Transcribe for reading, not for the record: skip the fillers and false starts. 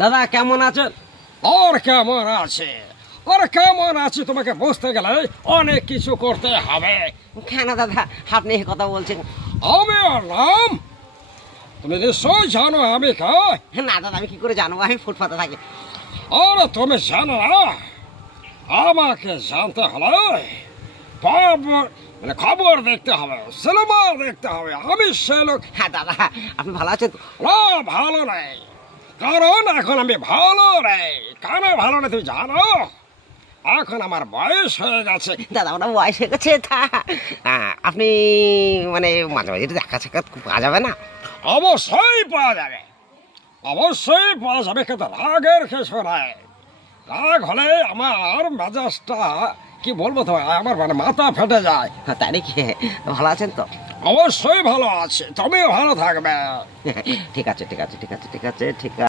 দাদা কেমন আছেন? আর কেমন আছে? আর কেমন আছে তোমাকে বুঝতে গেলে অনেক কিছু করতে হবে। কেন দাদা আপনি এই কথা বলছেন? আমি আর নাম তুমি নিশ্চয় জানো আমি কে। না দাদা, আমি কি করে জানবো? আমি ফুটপাতে থাকি। আর তুমি জানো না? আমাকে জানতে হলে খবর দেখতে হবে, সিনেমা দেখতে হবে। আমি সে লোক। হ্যাঁ দাদা, আপনি ভালো আছেন তো? না, ভালো নেই, কারণ এখন আমি ভালো নেই। কেন ভালো নেই তুমি জানো? এখন আমার বয়স হয়ে গেছে। দাদা ওটা বয়স হয়ে গেছে তা আপনি মানে মাঝে মাঝে একটু দেখা সাক্ষাৎ পাওয়া যাবে না? অবশ্যই পাওয়া যাবে, অবশ্যই পাওয়া যাবে, কিন্তু রাগের কিছু নাই। রাগ হলে আমার মেজাজটা কি বলবো, তো আমার মানে মাথা ফেটে যায়। হ্যাঁ তাই নাকি? ভালো আছেন তো? অবশ্যই ভালো আছে, তুমিও ভালো থাকবে। ঠিক আছে ঠিক আছে ঠিক আছে ঠিক আছে ঠিক আছে।